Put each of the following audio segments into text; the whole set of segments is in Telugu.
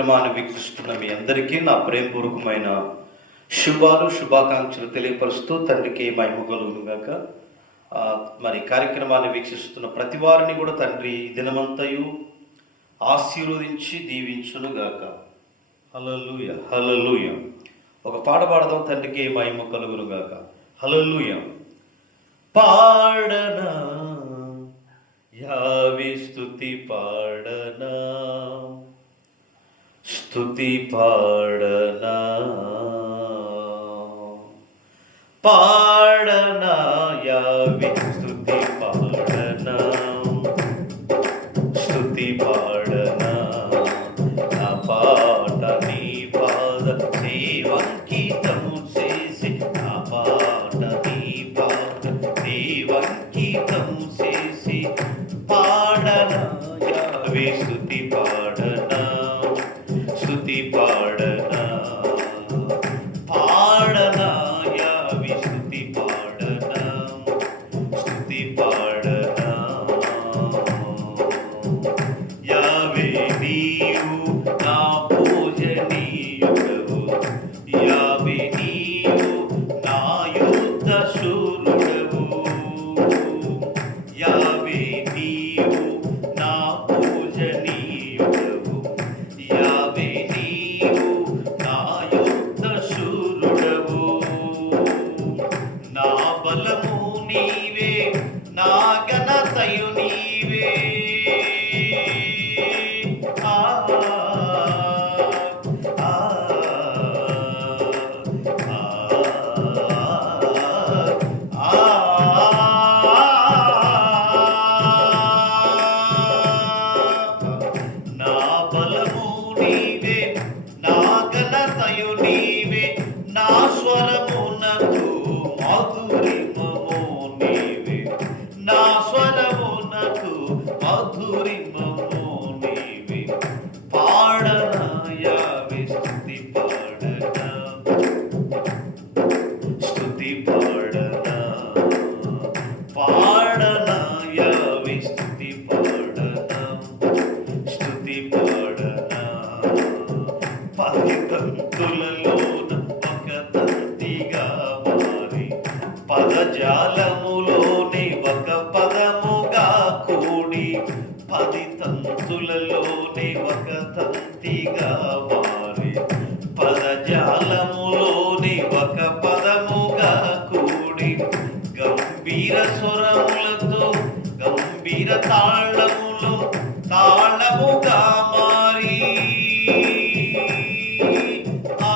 కార్యక్రమాన్ని వీక్షిస్తున్న మీ అందరికీ నా ప్రేమపూర్వకమైన శుభాకాంక్షలు తెలియపరుస్తూ తండ్రికి మహిమ కలుగును గాక. మరి కార్యక్రమాన్ని వీక్షిస్తున్న ప్రతి వారిని కూడా తండ్రి దినమంతయు ఆశీర్వదించి దీవించును గాక. హల్లెలూయా హల్లెలూయా. ఒక పాట పాడదాం, తండ్రికి మహిమ కలుగును గాక. హల్లెలూయా. పాడనా యావే స్తుతి పాడనా, స్తుతి పాడనా, పాడనా యావే స్తుతి పాడనా, స్తుతి పాడనా. నా పాట నీ పాద సేవంకితము చేసి, నా పాట నీ పాద సేవంకితము చేసి, పాడనా యావే స్తుతి పాడనా, స్తుతి పాడనా, పాడనా యావే స్తుతి పాడనా, స్తుతి పాడనా. యావే నీవు నా పూజనీయుడవు, యావే నీవు నా యుద్ధ శూరుడవు, యావే నీవు నా పూజనీయుడవు, యావే నీవు నా యుద్ధ శూరుడవు. నా బలము నీవే, నా ఘనతయు నీవే. ఆ ఆ నా బలము నీవే, నా ఘనతయు నీవే. నా స్వరమునకు మాధురిమము నీవే, నా స్వరమునకు మాధురిమము నీవే. పాడనా యావే స్తుతి పాడనా, స్తుతి పాడనా, పాడనా యావే స్తుతి పాడనా, స్తుతి పాడనా. పది తంతులలోన ఒక తంతిగా మారి, పదజాలములోని ఒక పదముగా కూడి, పది తంతులలోని ఒక తంతిగా మారి, పదజాలములోని ఒక పదముగా కూడి, గంభీర స్వరములతో గంభీర తాళములో తాళముగా మారి, ఆ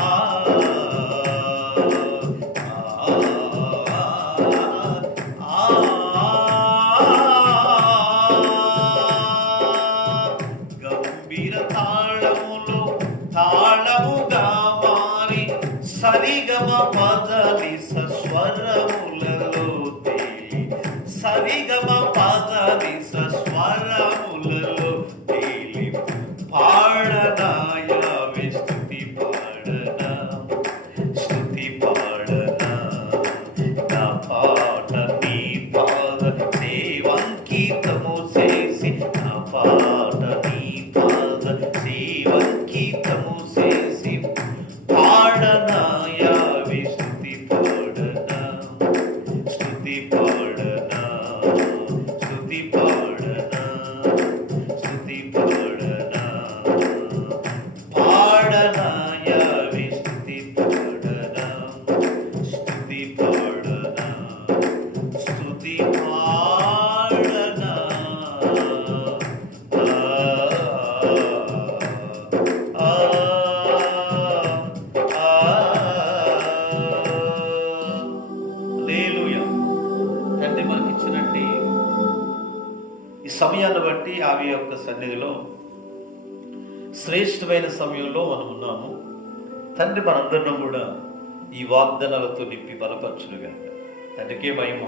ఆ గంభీర తాళములో తాళముగా మారి, సరిగమ పదని స్వరములలో తేలి, సరిగమ పదని స్వరములలో తేలి. పాడనా యావే స్తుతి పాడనా, స్తుతి పాడనా. నా పాట నీ పాద సేవంకితము చేసి, నా పాట నీ పాద సేవంకితము చేసి, పాడనా యావే స్తుతి పాడనా, స్తుతి పాడనా, స్తుతి పాడనా, స్తుతి పాడనా. పాడనా యావే స్తుతి పాడనా, స్తుతి పాడనా, స్తుతి పాడనా. హల్లెలూయా. తండ్రి మనకిచ్చినట్టి ఈ సమయాన్ని బట్టి ఆవి యొక్క సన్నిధిలో శ్రేష్టమైన సమయంలో మనం ఉన్నాము. తండ్రి మనందరం కూడా ఈ వాగ్దానాలతో నింపి బలపరచునుగా. తండ్రికే మహిమ.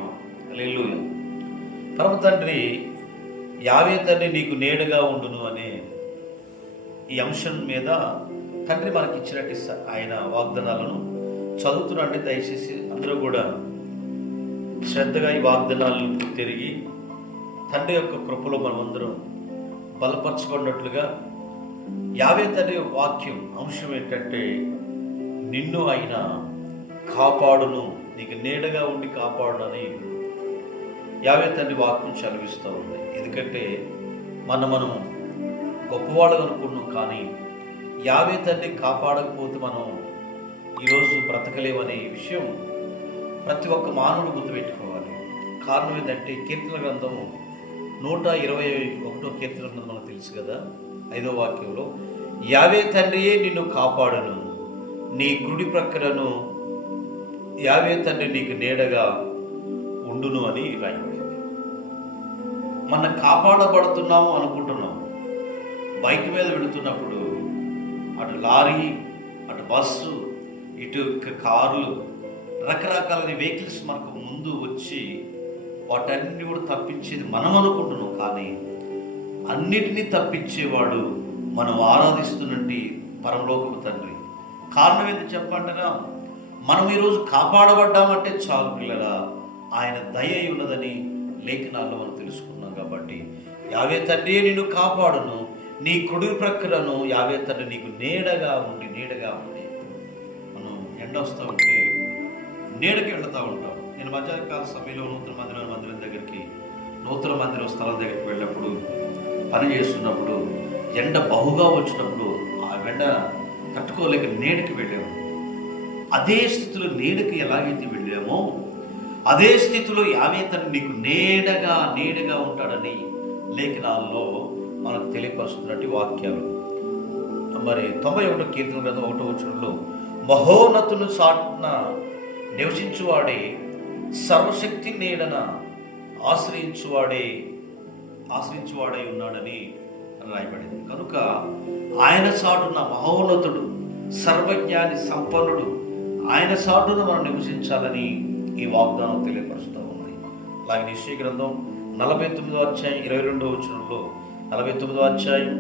హల్లెలూయా. పరమ తండ్రి, యావే తండ్రి నీకు నేడుగా ఉండును అనే ఈ అంశం మీద తండ్రి మనకిచ్చినట్టు ఆయన వాగ్దానాలను చదువుతున్నట్టు దయచేసి అందరూ కూడా శ్రద్ధగా ఈ వాగ్దానాలను తిరిగి తండ్రి యొక్క కృపలో మనమందరం బలపరచబడినట్లుగా యావే తండ్రి వాక్యం అంశం ఏంటంటే, నిన్ను ఆయన కాపాడును, నీకు నీడగా ఉండి కాపాడునని యావే తండ్రి వాక్యం చదివిస్తూ ఉంది. ఎందుకంటే మనం గొప్పవాళ్ళు అనుకున్నాం, కానీ యావే తండ్రి కాపాడకపోతే మనం ఈరోజు బ్రతకలేమనే విషయం ప్రతి ఒక్క మానవుడు గుర్తుపెట్టుకోవాలి. కారణం ఏంటంటే, కీర్తన గ్రంథము 121 కీర్తన గ్రంథం మనకు తెలుసు కదా, 5వ వాక్యంలో యావే తండ్రియే నిన్ను కాపాడును, నీ కుడి ప్రక్కలను యావే తండ్రి నీకు నీడగా ఉండును అని రాయబడింది. మనం కాపాడబడుతున్నాము అనుకుంటున్నాం. బైక్ మీద వెళుతున్నప్పుడు అటు లారీ, అటు బస్సు, ఇటు కార్లు, రకరకాల వెహికల్స్ మనకు ముందు వచ్చి వాటన్నిటిని కూడా తప్పించేది మనం అనుకుంటున్నాం. కానీ అన్నిటినీ తప్పించేవాడు మనం ఆరాధిస్తున్నట్టు పరలోకపు తండ్రి. కారణం ఏంటి చెప్పంటారా? మనం ఈరోజు కాపాడబడ్డామంటే చాలు పిల్లరా, ఆయన దయ ఉన్నదని లేఖనాల్లో మనం తెలుసుకున్నాం. కాబట్టి యావే తండ్రి నిన్ను కాపాడును, నీ కుడి ప్రక్కలను యావే తండ్రి నీకు నీడగా ఉండి మనం ఎండ వస్తూ ఉంటే నీడకి వెళ్తూ ఉంటాం. నేను మధ్యాహ్నకాల సమయంలో నూతన మందిరం స్థలం దగ్గరికి వెళ్ళినప్పుడు, పని చేస్తున్నప్పుడు ఎండ బహుగా వచ్చినప్పుడు ఆ ఎండ తట్టుకోలేక నీడకి వెళ్ళాము. అదే స్థితిలో నీడకి ఎలాగైతే వెళ్ళామో అదే స్థితిలో యావే తండ్రి నీకు నీడగా ఉంటాడని లేఖనాల్లో మనకు తెలియపరుస్తున్నట్టు వాక్యాలు. మరి 91 కీర్తన గ్రంథం 1వ వచనంలో మహోన్నతుని చాటున నివసించువాడే సర్వశక్తి నీడన ఆశ్రయించువాడై ఉన్నాడని రాయబడింది. కనుక ఆయన చాటున మహోన్నతుడు, సర్వజ్ఞాని, సంపన్నుడు, ఆయన చాటున మనం నివసించాలని ఈ వాగ్దానం తెలియపరుస్తూ ఉంది. అలాగే యెషయా గ్రంథం 49వ అధ్యాయం 22వ వచనంలో 49వ అధ్యాయం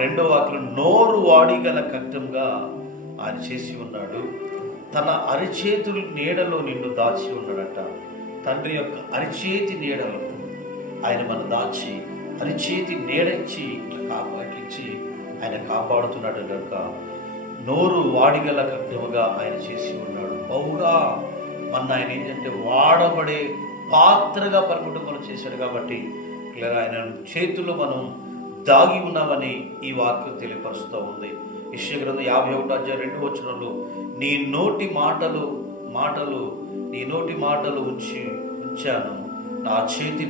2వ వాక్యం, నోరు వాడిగల ఖడ్గంగా ఆయన చేసి ఉన్నాడు, తన అరిచేతుల నీడలో నిన్ను దాచి ఉన్నాడట. తండ్రి యొక్క అరిచేతి నీడలో ఆయన మన దాచి అరిచేతి నీడచ్చి ఇట్లిచ్చి ఆయన కాపాడుతున్నాడు. కనుక నోరు వాడిగల ఖడ్గముగా ఆయన చేసి ఉన్నాడు. బహుగా మన ఆయన ఏంటంటే వాడబడే పాత్రగా పరిమితం చేశాడు. కాబట్టి ఆయన చేతుల్లో మనం దాగి ఉన్నామని ఈ వాక్యం తెలియపరుస్తూ ఉంది. యెషయా గ్రంథం 51వ అధ్యాయం 2వ వచనంలో నీ నోటి మాటలు ఉంచాను, నా చేతి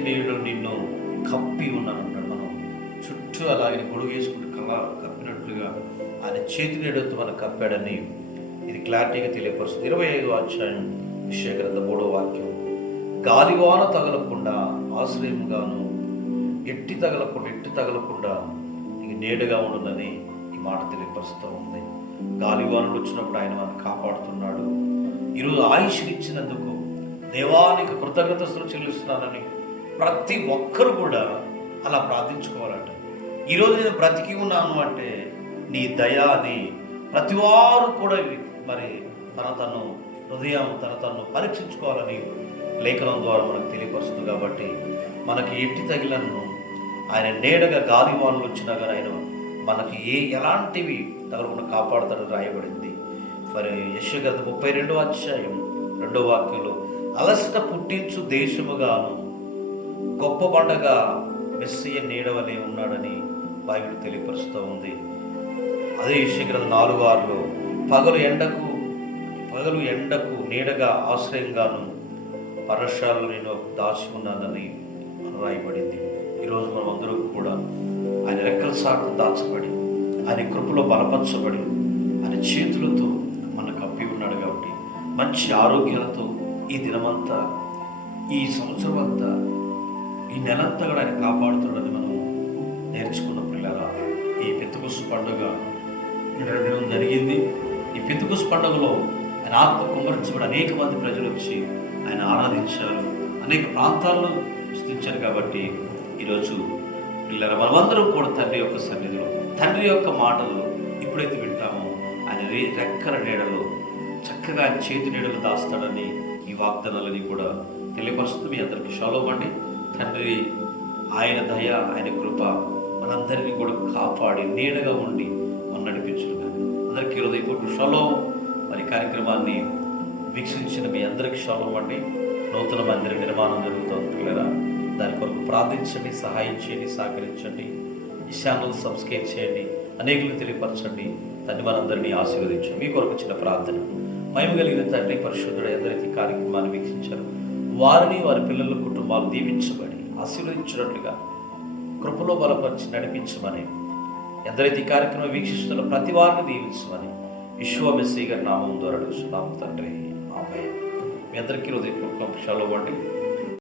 నీడలో నిన్ను కప్పి ఉన్నాను అంటాడు. మనం చుట్టూ అలాగే గొడుగు వేసుకుంటూ కప్పినట్లుగా ఆయన చేతి నీడతో మనం కప్పాడని ఇది క్లారిటీగా తెలియపరుస్తుంది. 25వ అధ్యాయం యెషయా గ్రంథం 3వ వాక్యం, గాలివాన తగలకుండా ఆశ్రయముగాను, ఎట్టి తగలకుండా నీకు నీడగా ఉండునని ఈ మాట తెలియపరుస్తూ ఉంది. గాలివానలు వచ్చినప్పుడు ఆయన మనం కాపాడుతున్నాడు. ఈరోజు ఆయుష్నిచ్చినందుకు దేవానికి కృతజ్ఞతలు చెల్లిస్తున్నానని ప్రతి ఒక్కరు కూడా అలా ప్రార్థించుకోవాలంట. ఈరోజు నేను బ్రతికి ఉన్నాను అంటే నీ దయ అని ప్రతి వారు కూడా మరి తను పరీక్షించుకోవాలని లేఖనం ద్వారా మనకు తెలియపరుస్తుంది. కాబట్టి మనకి ఎట్టి తగిలను ఆయన నీడగా గాలివానలు వచ్చినా కానీ ఆయన మనకి ఎలాంటివి తగలకుండా కాపాడుతాడని రాయబడింది. మరి యెషయా గ్రంథం 32వ అధ్యాయం 2వ వాక్యంలో అలసట పుట్టించు దేశముగాను గొప్ప బండగా మెస్సియ నీడవలే ఉన్నాడని బైబిల్ తెలియపరుస్తూ ఉంది. అదే యెషయా గ్రంథం 4:6లో పగలు ఎండకు నీడగా ఆశ్రయంగాను పరశాలు నేను దాచి ఉన్నానని రాయబడింది. ఈరోజు మనం అందరూ కూడా ఆయన రెక్కల సాటును దాచబడి ఆయన కృపలో బలపరచబడి ఆయన చేతులతో మన కప్పి ఉన్నాడు. కాబట్టి మంచి ఆరోగ్యాలతో ఈ దినమంతా, ఈ సంవత్సరం అంతా, ఈ నెలంతా కూడా ఆయన కాపాడుతున్నాడని మనం నేర్చుకున్న పిల్లరా. ఈ పెంతెకొస్తు పండుగ జరిగింది. ఈ పెంతెకొస్తు పండుగలో ఆయన ఆత్మ కుమ్మరించబడి అనేక మంది ప్రజలు వచ్చి ఆయన ఆరాధించారు, అనేక ప్రాంతాల్లో స్తుతించారు. కాబట్టి ఈరోజు పిల్లల మనమందరం కూడా తండ్రి యొక్క సన్నిధిలో, తండ్రి యొక్క మాటలు ఎప్పుడైతే వింటామో ఆయన రెక్కల నీడలో చక్కగా ఆయన చేతి నీడలో దాస్తాడని ఈ వాగ్దానాలని కూడా తెలియపరుస్తుంది. మీ అందరికీ షాలోమ్ అండి. తండ్రి ఆయన దయ, ఆయన కృప మనందరినీ కూడా కాపాడి నీడగా ఉండి మనం నడిపించుగా. అందరికీ హృదయపూర్వక షలోం. మరి కార్యక్రమాన్ని వీక్షించిన మీ అందరికీ షలోం అండి. నూతన మందిర నిర్మాణం జరుగుతుంది పిల్లరా, దాని కొరకు ప్రార్థించండి, సహాయం చేయండి, సహకరించండి. ఈ ఛానల్ సబ్స్క్రైబ్ చేయండి, అనేకులు తెలియపరచండి. తండ్రి మనందరినీ ఆశీర్వదించండి. మీ కొరకు చిన్న ప్రార్థన. మహిమ కలిగిన తండ్రి పరిశుద్ధుడు, ఎందరైతే కార్యక్రమాన్ని వీక్షించారు వారిని, వారి పిల్లల కుటుంబాలు దీవించబడి ఆశీర్వదించినట్లుగా కృపలో బలపరిచి నడిపించమని, ఎందరైతే ఈ కార్యక్రమం వీక్షిస్తున్న ప్రతి వారిని దీవించమని యెషూవా మెస్సీయ గారి నామం ద్వారా అడుగుతున్నాము తండ్రి. ఆమేన్. మీ అందరికీ హృదయపూర్వక షలోం అండి.